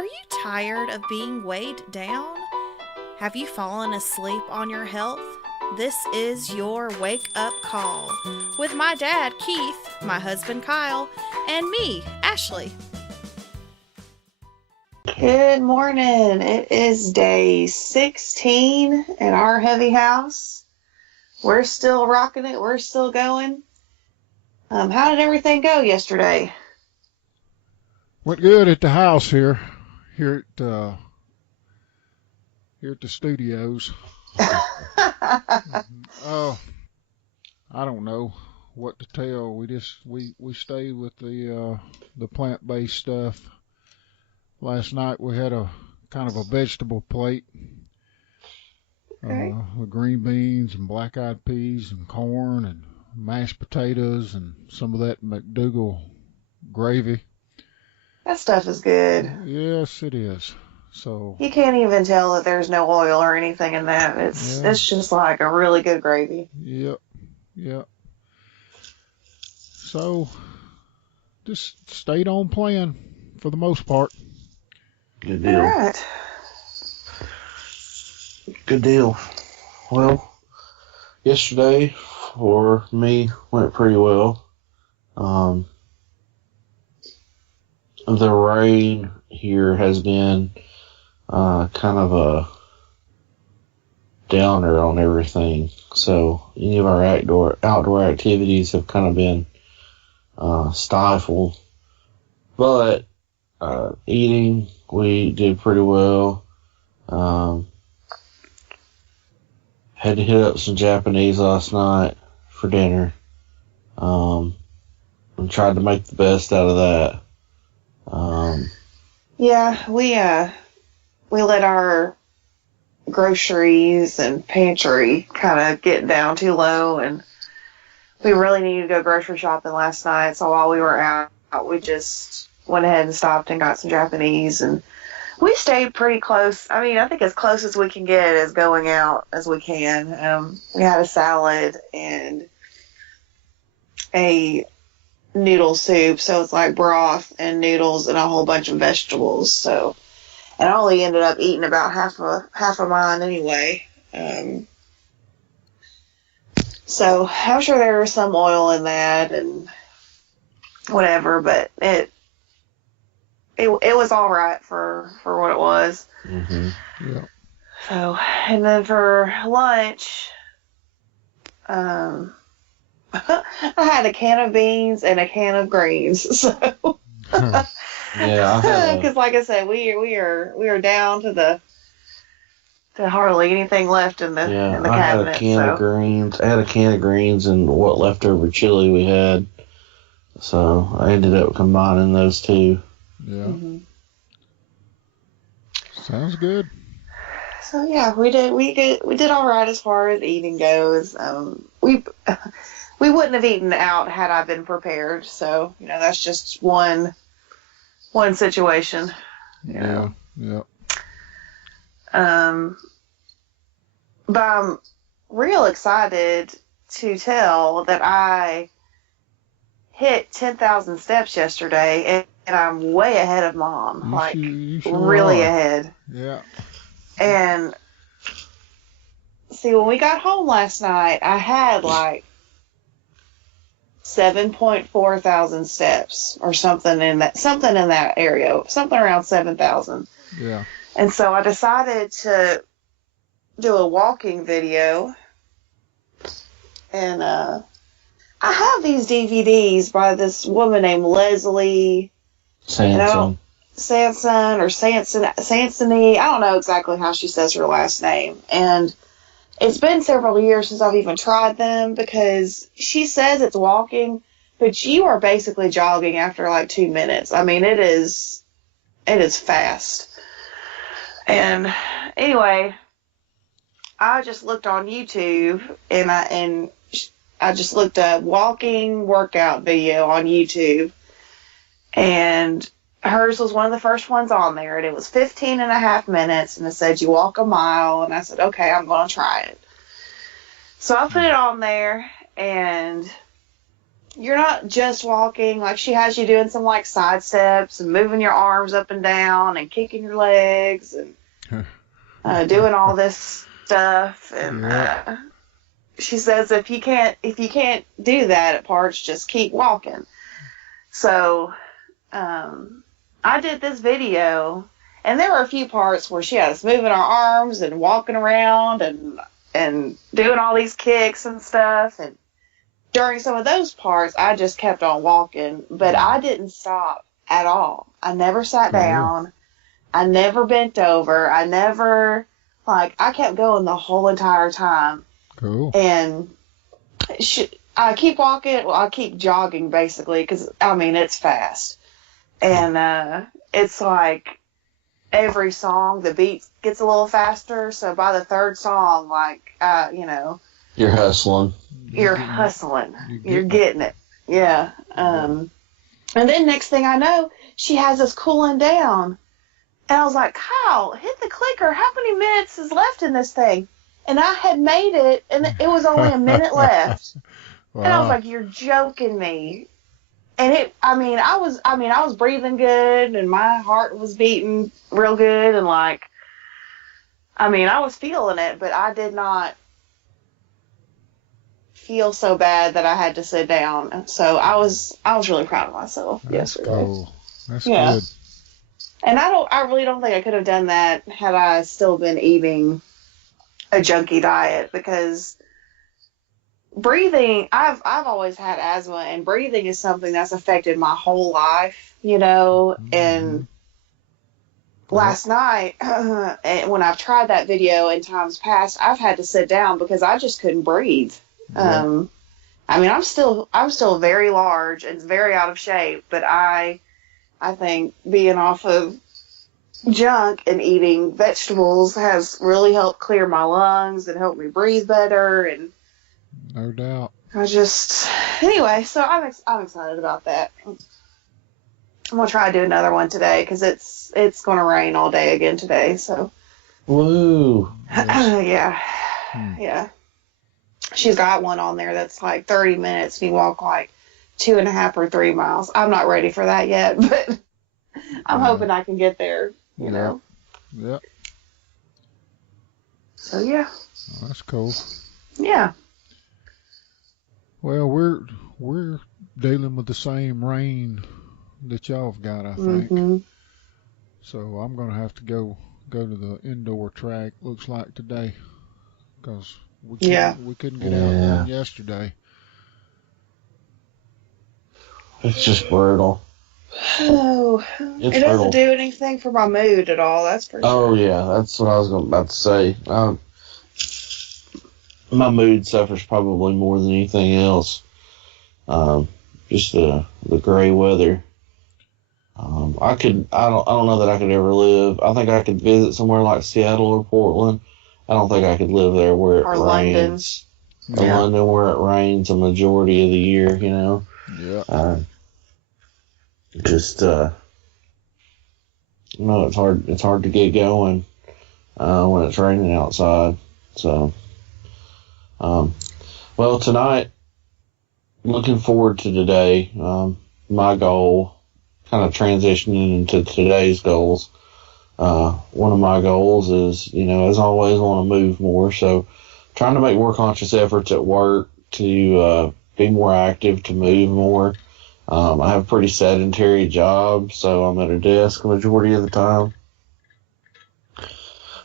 Are you tired of being weighed down? Have you fallen asleep on your health? This is your wake up call with my dad, Keith, my husband, Kyle, and me, Ashley. Good morning. It is day 16 in our heavy house. We're still rocking it. We're still going. How did everything go yesterday? Went good at the house here at the studios. Oh, I don't know what to tell. We stayed with the plant-based stuff. Last night we had a kind of a vegetable plate. Okay. With green beans and black-eyed peas and corn and mashed potatoes and some of that McDougal gravy. That stuff is good. Yes, it is. So You can't even tell that there's no oil or anything in that. It's just like a really good gravy. Yep. So just stayed on plan for the most part. Good All deal. right. Good deal. Well, yesterday for me went pretty well. The rain here has been kind of a downer on everything. So any of our outdoor activities have kind of been stifled. But eating, we did pretty well. Had to hit up some Japanese last night for dinner. And tried to make the best out of that. Yeah, we let our groceries and pantry kind of get down too low, and we really needed to go grocery shopping last night. So while we were out, we just went ahead and stopped and got some Japanese, and we stayed pretty close. I mean, I think as close as we can get as going out as we can. We had a salad and a noodle soup, so it's like broth and noodles and a whole bunch of vegetables. So, and I only ended up eating about half of mine anyway. So I'm sure there was some oil in that and whatever, but it was all right for what it was. Mm-hmm. Yeah. So, and then for lunch, I had a can of beans and a can of greens. So, Yeah, because like I said, we are down to hardly anything left in the I had cabinet. a can of greens. I had a can of greens and what leftover chili we had. So I ended up combining those two. Yeah. Mm-hmm. Sounds good. So yeah, we did all right as far as eating goes. We wouldn't have eaten out had I been prepared. So that's just one situation. Yeah. But I'm real excited to tell that I hit 10,000 steps yesterday, and I'm way ahead of Mom. You sure really are. ahead. Yeah. And see, when we got home last night, I had like 7.4 thousand steps or something in that area, something around 7,000. Yeah. And so I decided to do a walking video, and I have these DVDs by this woman named Leslie Sanson. Sanson or Sansony. I don't know exactly how she says her last name. And it's been several years since I've even tried them, because she says it's walking, but you are basically jogging after like 2 minutes. I mean, it is fast. And anyway, I just looked on YouTube, and I just looked up walking workout video on YouTube, and hers was one of the first ones on there, and it was 15 and a half minutes, and it said you walk a mile, and I said, okay, I'm going to try it. So I put it on there, and you're not just walking. Like, she has you doing some, like, side steps and moving your arms up and down and kicking your legs and doing all this stuff. And she says if you can't do that at parts, just keep walking. So I did this video, and there were a few parts where she had us moving our arms and walking around and doing all these kicks and stuff. And during some of those parts, I just kept on walking, but I didn't stop at all. I never sat down. I never bent over. I never, I kept going the whole entire time. Cool. And I keep walking. Well, I keep jogging, basically, because, I mean, it's fast. And it's like every song, the beat gets a little faster. So by the third song, You're hustling. You're hustling. You're getting it. Yeah. And then next thing I know, she has us cooling down. And I was like, Kyle, hit the clicker. How many minutes is left in this thing? And I had made it, and it was only a minute left. Wow. And I was like, you're joking me. And I was breathing good, and my heart was beating real good, and I was feeling it, but I did not feel so bad that I had to sit down. So I was really proud of myself yesterday. Cool. That's Yeah. good. And I really don't think I could have done that had I still been eating a junky diet, because breathing, I've always had asthma, and breathing is something that's affected my whole life, and last night, when I've tried that video in times past, I've had to sit down because I just couldn't breathe. Yeah. I'm still very large and very out of shape, but I think being off of junk and eating vegetables has really helped clear my lungs and helped me breathe better. And No doubt. Anyway, so I'm excited about that. I'm gonna try to do another one today because it's gonna rain all day again today. So, Woo! yeah. She's got one on there that's like 30 minutes, and you walk like 2.5 or 3 miles. I'm not ready for that yet, but I'm hoping I can get there. Yep. So yeah. Oh, that's cool. Yeah. Well, we're dealing with the same rain that y'all have got, I think. Mm-hmm. So I'm gonna have to go to the indoor track. Looks like today, because we couldn't get out there yesterday. It's just brutal. Oh, It's it doesn't brutal. do anything for my mood at all. That's for sure. Oh yeah, that's what I was about to say. My mood suffers probably more than anything else. Just the gray weather. I don't know that I could ever live. I think I could visit somewhere like Seattle or Portland. I don't think I could live there where it Or London. rains. Or London where it rains a majority of the year. Yeah. It's hard to get going when it's raining outside. So, well, tonight, looking forward to today. My goal, kind of transitioning into today's goals. One of my goals is, as always, I want to move more. So, trying to make more conscious efforts at work to be more active, to move more. I have a pretty sedentary job, so I'm at a desk the majority of the time.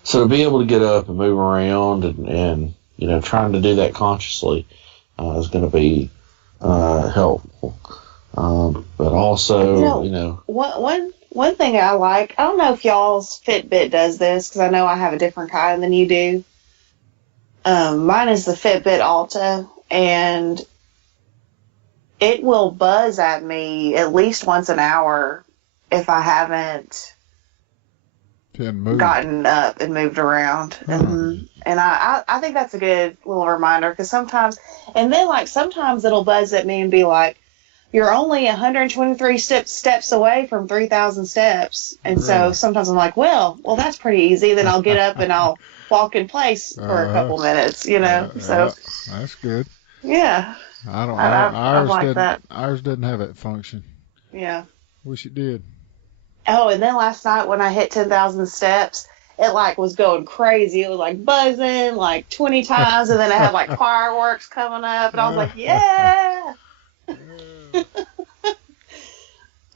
So to be able to get up and move around and trying to do that consciously is going to be helpful. But also, One thing I like, I don't know if y'all's Fitbit does this, because I know I have a different kind than you do. Mine is the Fitbit Alta, and it will buzz at me at least once an hour if I haven't gotten up and moved around. And I think that's a good little reminder, because sometimes it'll buzz at me and be like, you're only 123 steps away from 3,000 steps. And so sometimes I'm like, well, that's pretty easy. Then I'll get up and I'll walk in place for a couple minutes, so. That's good. Yeah. I don't know. I like that. Ours doesn't have that function. Yeah. Wish it did. Oh, and then last night when I hit 10,000 steps, it like was going crazy. It was like buzzing like 20 times, and then it had like fireworks coming up, and I was like, yeah.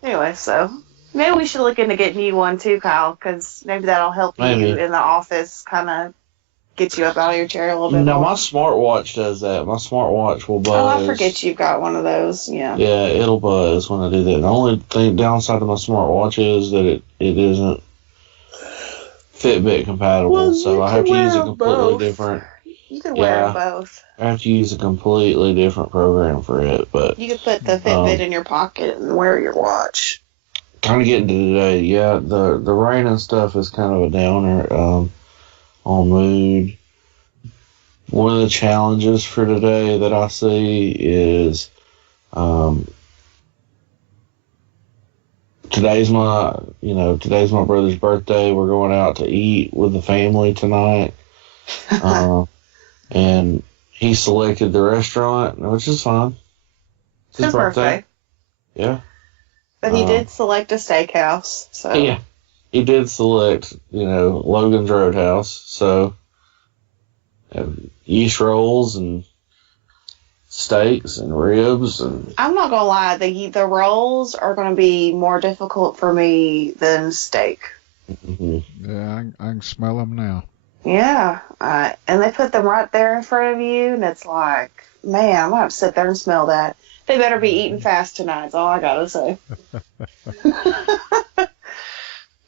Anyway, so maybe we should look into getting you one too, Kyle, because maybe that'll help you in the office, kind of get you up out of your chair a little bit No, more. my smartwatch does that. My smartwatch will buzz. Oh, I forget you've got one of those. Yeah. Yeah, it'll buzz when I do that. The only downside of my smartwatch is that it isn't Fitbit compatible, Well, so I have to use a completely different. You can wear them both. I have to use a completely different program for it, but You could put the Fitbit in your pocket and wear your watch. kind of getting to today. Yeah, the rain and stuff is kind of a downer on mood. One of the challenges for today that I see is today's my brother's birthday. We're going out to eat with the family tonight. And he selected the restaurant, which is fine. It's his birthday. Yeah. But he did select a steakhouse. So. Yeah. He did select, Logan's Roadhouse. So, yeast rolls and steaks and ribs. And I'm not going to lie. The rolls are going to be more difficult for me than steak. Mm-hmm. Yeah, I can smell them now. Yeah, and they put them right there in front of you, and it's like, man, I'm gonna have to sit there and smell that. They better be eating fast tonight. That's all I gotta say.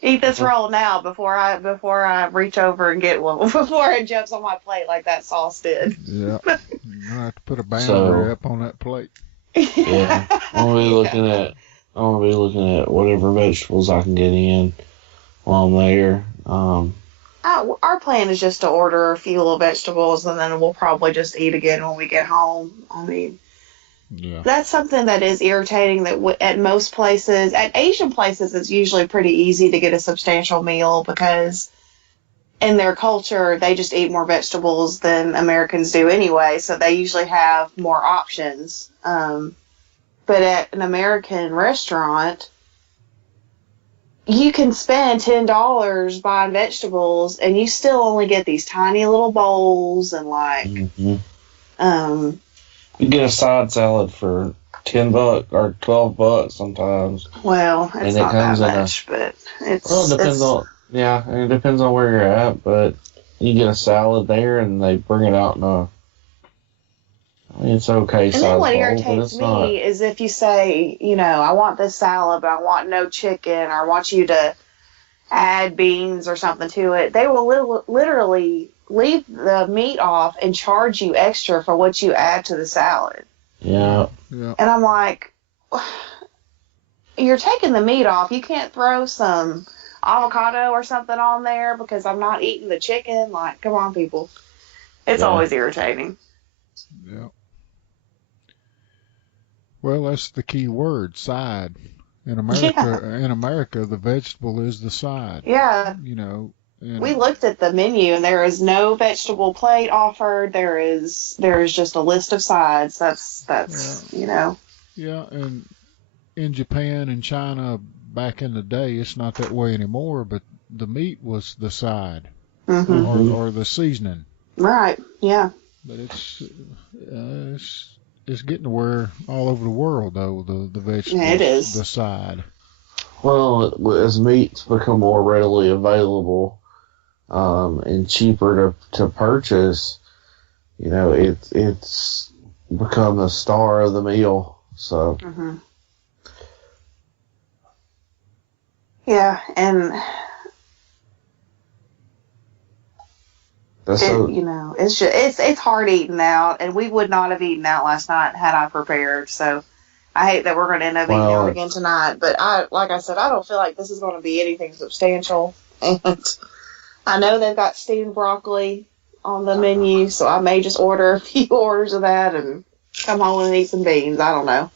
Eat this roll now before I reach over and get one. Before it jumps on my plate like that sauce did. Yeah, I have to put a boundary up on that plate. Yeah, I'm gonna be looking at whatever vegetables I can get in while I'm there. Our plan is just to order a few little vegetables, and then we'll probably just eat again when we get home. I mean, that's something that is irritating that at most places, at Asian places, it's usually pretty easy to get a substantial meal because in their culture, they just eat more vegetables than Americans do anyway, so they usually have more options. But at an American restaurant, you can spend $10 buying vegetables, and you still only get these tiny little bowls and you get a side salad for $10 or $12 sometimes. Well, it's not that much, but it's. Well, it depends on. Yeah, it depends on where you're at, but you get a salad there, and they bring it out in a. I mean, it's okay. And then what irritates me is if you say, I want this salad, but I want no chicken, or I want you to add beans or something to it. They will literally leave the meat off and charge you extra for what you add to the salad. Yeah. And I'm like, you're taking the meat off. You can't throw some avocado or something on there because I'm not eating the chicken. Like, come on, people. It's always irritating. Yeah. Well, that's the key word, side. In America, the vegetable is the side. Yeah. We looked at the menu, and there is no vegetable plate offered. There is just a list of sides. That's. Yeah, and in Japan and China back in the day, it's not that way anymore. But the meat was the side, or the seasoning. Right. Yeah. But it's getting to where all over the world, though, the vegetables, it is the side. Well, as meats become more readily available and cheaper to purchase, it's become the star of the meal. So. Mm-hmm. Yeah, and. It's hard eating out, and we would not have eaten out last night had I prepared. So I hate that we're going to end up eating out again tonight. But like I said, I don't feel like this is going to be anything substantial. And I know they've got steamed broccoli on the menu, so I may just order a few orders of that and come home and eat some beans. I don't know.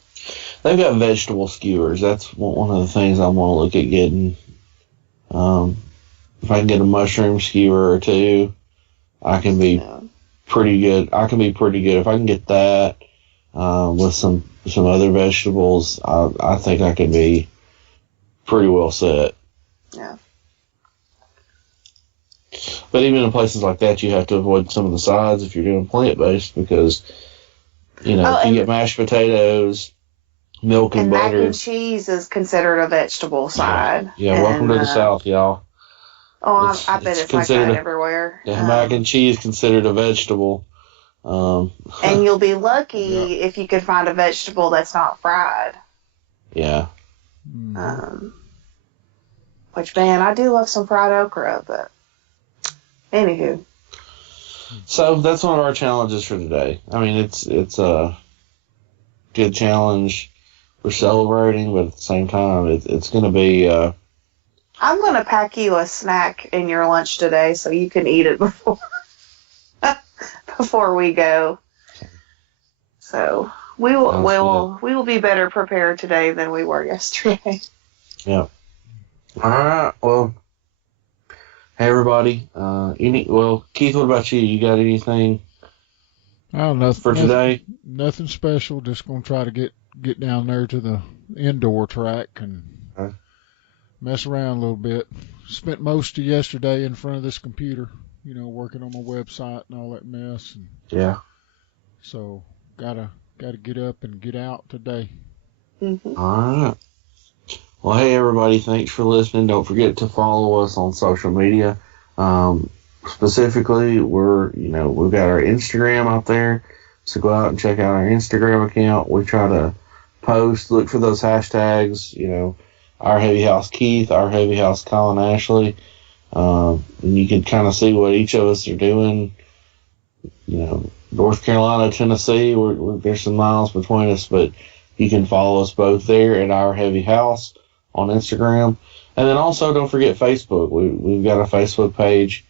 They've got vegetable skewers. That's one of the things I want to look at getting. If I can get a mushroom skewer or two, I can be pretty good. I can be pretty good if I can get that with some other vegetables. I think I could be pretty well set. Yeah. But even in places like that, you have to avoid some of the sides if you're doing plant-based because, if you get mashed potatoes, milk and butter. Mac and cheese is considered a vegetable side. Yeah, welcome to the South, y'all. Oh, I bet it's like that everywhere. Yeah, mac and cheese considered a vegetable. And you'll be lucky if you could find a vegetable that's not fried. Yeah. Which, man, I do love some fried okra, but anywho. So that's one of our challenges for today. I mean, it's a good challenge. We're celebrating, but at the same time, it's going to be. I'm going to pack you a snack in your lunch today, so you can eat it before we go. So we will be better prepared today than we were yesterday. Yeah. All right. Well, hey everybody. Keith, what about you? You got anything? Nothing for today. Nothing special. Just gonna try to get down there to the indoor track and mess around a little bit. Spent most of yesterday in front of this computer, working on my website and all that mess. And yeah. So gotta get up and get out today. Mm-hmm. All right. Well, hey everybody, thanks for listening. Don't forget to follow us on social media. Specifically, we've got our Instagram out there, so go out and check out our Instagram account. We try to look for those hashtags, Our Heavy House Keith, Our Heavy House Colin Ashley, and you can kind of see what each of us are doing. North Carolina, Tennessee, there's some miles between us, but you can follow us both there at Our Heavy House on Instagram. And then also don't forget Facebook. We've got a Facebook page.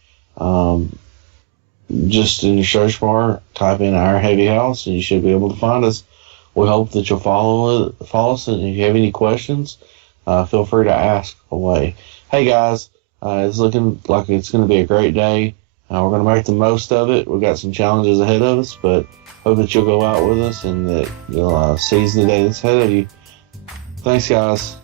Just in the search bar, type in Our Heavy House and you should be able to find us. We hope that you'll follow us, and if you have any questions, feel free to ask away. Hey guys, it's looking like it's going to be a great day. We're going to make the most of it. We've got some challenges ahead of us, but hope that you'll go out with us and that you'll seize the day that's ahead of you. Thanks, guys.